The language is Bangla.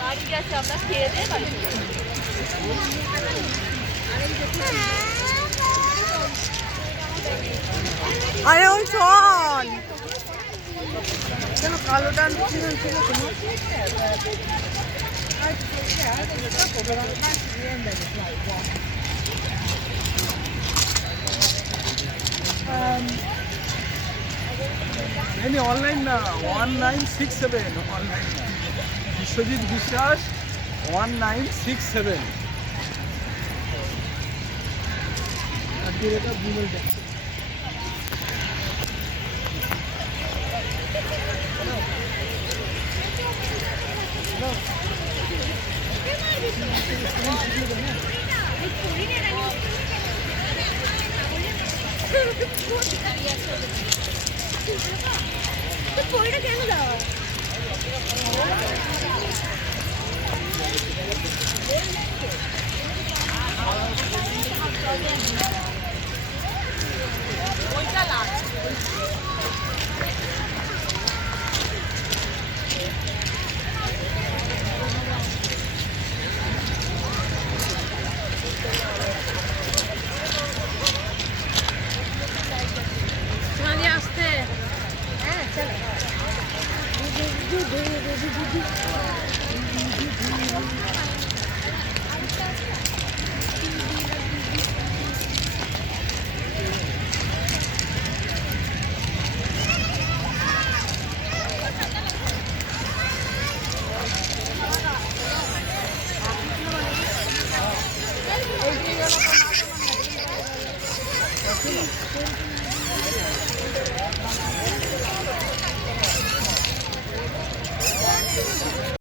বাড়ি গেছে, আমরা খেয়ে দিয়ে বাড়ি আরে ওই চল কেন কালোটা ছিল তোমার অনলাইন না 1967 অনলাইন না বিশ্বজিৎ বিশ্বাস 1967 কেন দাও ওইটা লাগ আসতে হ্যাঁ চলো